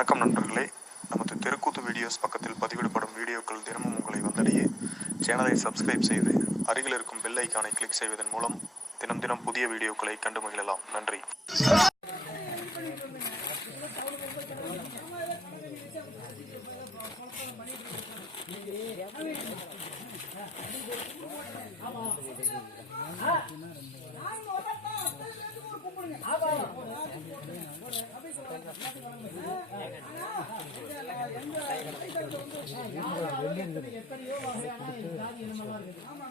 வணக்கம் நண்பர்களே. நமது தெருக்கூத்து வீடியோஸ் பக்கத்தில் பதிவிடப்படும் வீடியோக்கள் தினமும் உங்களை வந்தடைய. சேனலை சப்ஸ்கிரைப் செய்து அருகில் இருக்கும் பெல் ஐக்கானை கிளிக் செய்வதன் மூலம் தினம் தினம் புதிய வீடியோக்களை கண்டு மகிழலாம். நன்றி.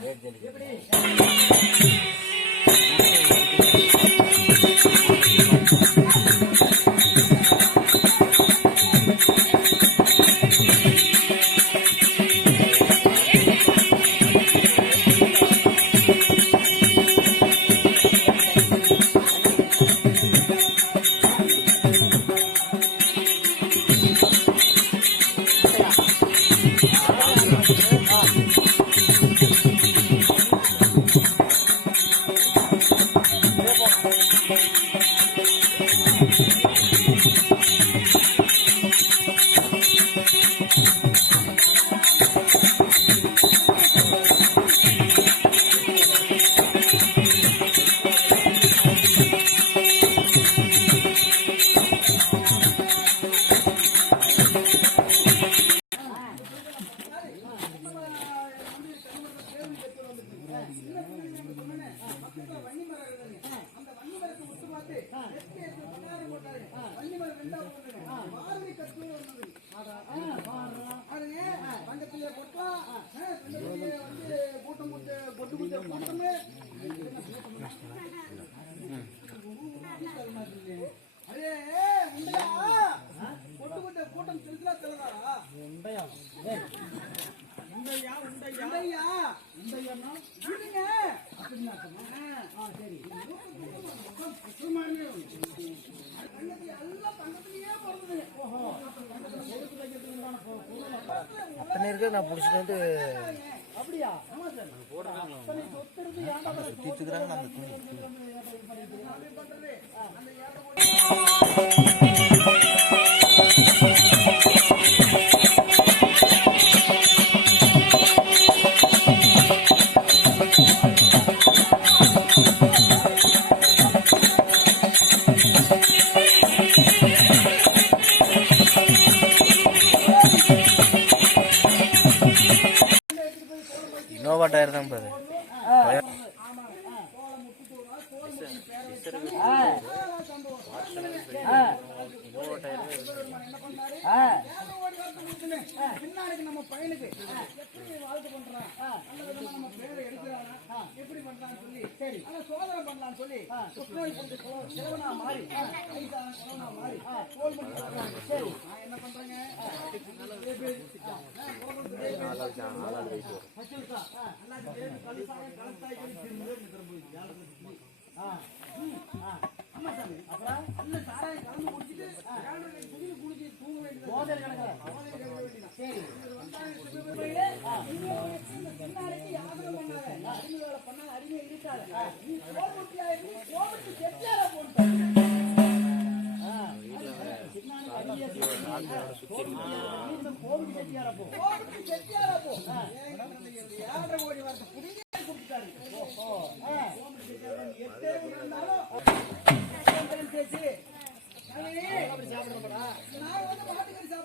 எப்படி? 예. அத்தனை இருக்கு நான் பிடிச்சிட்டு வந்து சுத்திட்டுக்கிறாங்க அந்த பின்னாடிக்கு நம்ம பையனுக்கு எப்படி வாழ்த்து பண்றான் நம்ம பேரை எடுக்கிறானா எப்படி பண்றான்னு சொல்லி சரி ஆனா சோதனை பண்ணலாம்னு சொல்லி புற்றுநோய் கொண்டு கிழவனா மாறி வயசான மாறி கோல் பண்ணி சரி நான் என்ன பண்றேங்க அப்புறம்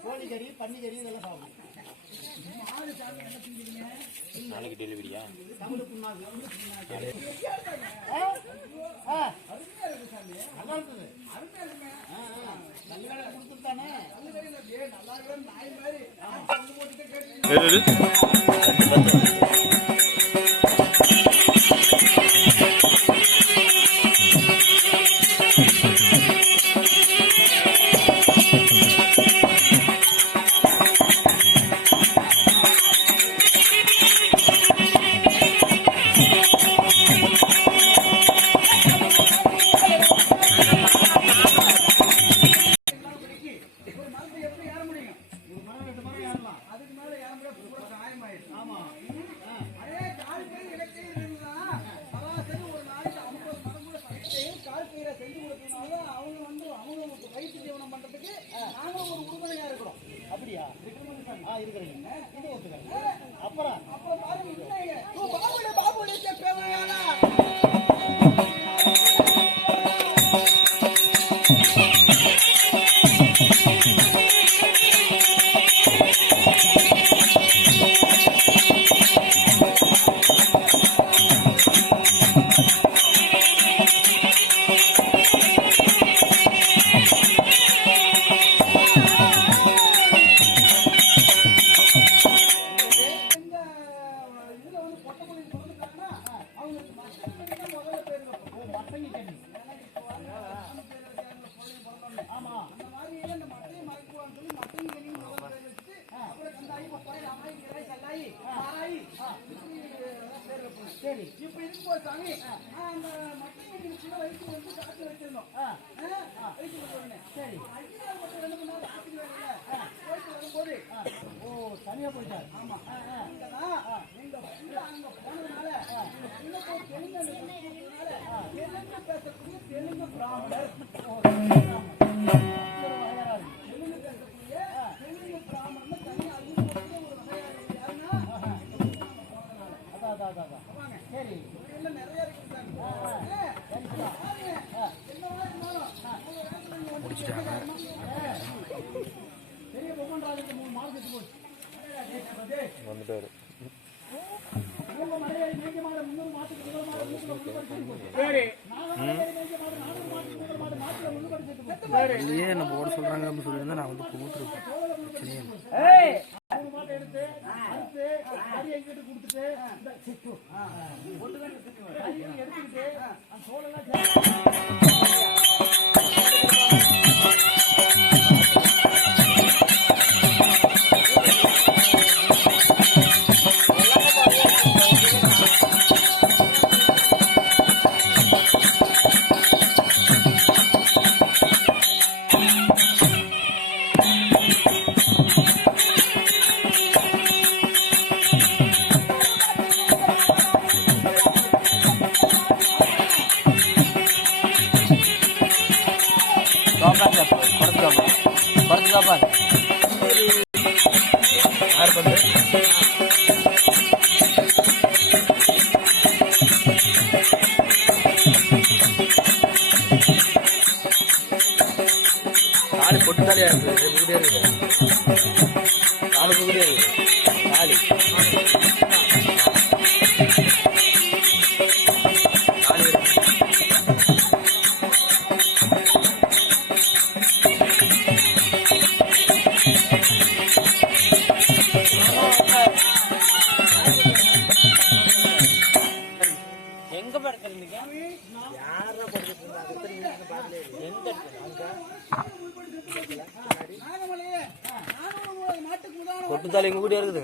கோழிக்கறி பன்னிக்கறி இதெல்லாம் சாப்பிடுவேன் நாளைக்கு டெலிவரியா? இருக்கு நல்லா தனியா போயிட்டாரு. ஆமா. இந்த அங்க போனதுனால தெலுங்கு பேசக்கூடிய தெலுங்கு பிராமணர். தெலுங்கு பேசக்கூடிய பெரிய பொம்மன் ராஜுக்கு மூணு மார்க் போச்சு. வந்துட்டாரு இல்லையே நம்ம ஓட சொல்றாங்க அப்படின்னு சொல்லியிருந்தா நான் வந்து போட்டுருப்பேன் பங்காளியாக இருக்குது நாலு பக்கமா இருக்கிற நீங்க யாரா படுத்துட்டு இருந்தா அது திரும்பி நான் பாக்கல எந்த இருக்குது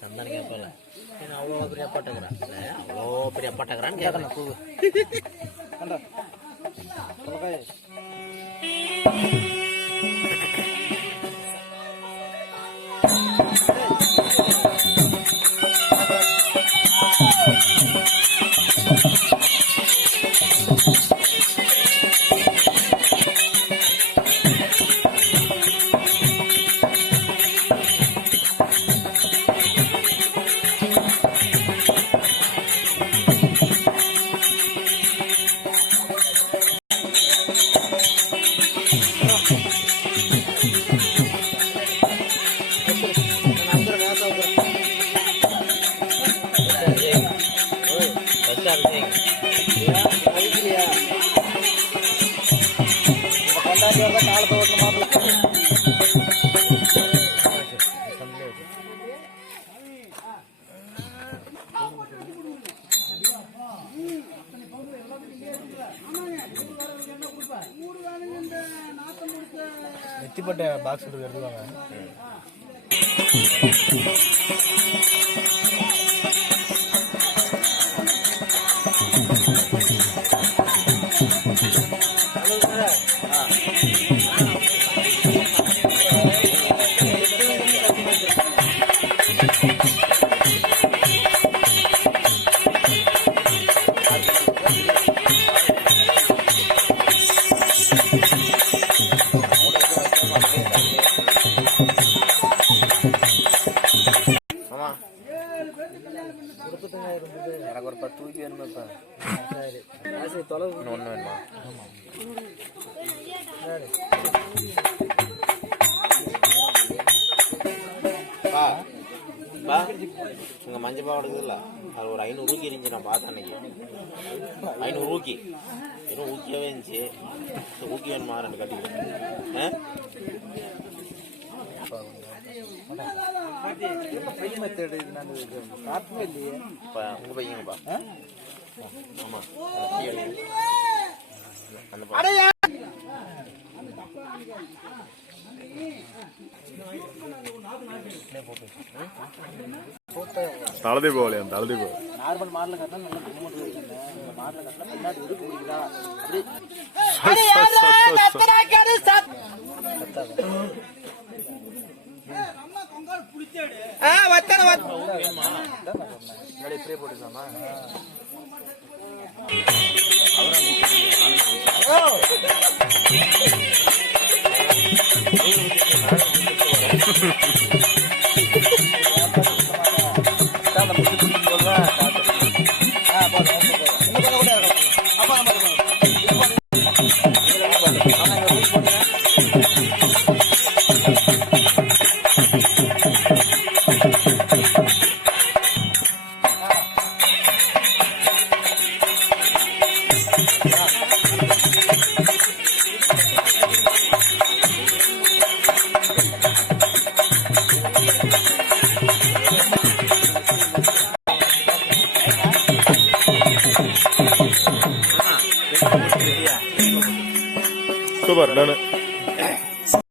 சந்தன கேட்பல அவ்வளோ பெரிய அப்பாட்டுக்கிறான் அவ்வளோ பெரிய அப்பாட்டுக்கிறான்னு கேட்கலாம் பூ நெத்திப்பட்ட பாக்ஸ் எடுத்து எடுத்துவாங்க பா. உங்க மஞ்சள் பாவம் எடுக்குதுல்ல அது ஒரு ஐநூறு ஊக்கி இருந்துச்சு நான் பார்த்தேன் அன்னைக்கு. ஐநூறு ஊக்கி வெறும் ஊக்கியாவே இருந்துச்சு. ஊக்கி வேணுமா? ரெண்டு கட்டிக்கிறேன் ஆ? உங்க பையங்கப்பா? ஆமா. அந்த அந்த பையன். தலதீபாவளியா தலதீபாவளி நார்மல் மாடல கட்டினா நல்ல இந்த மாடல பின்னாடி இருக்கு போட்டுக்கலாமா?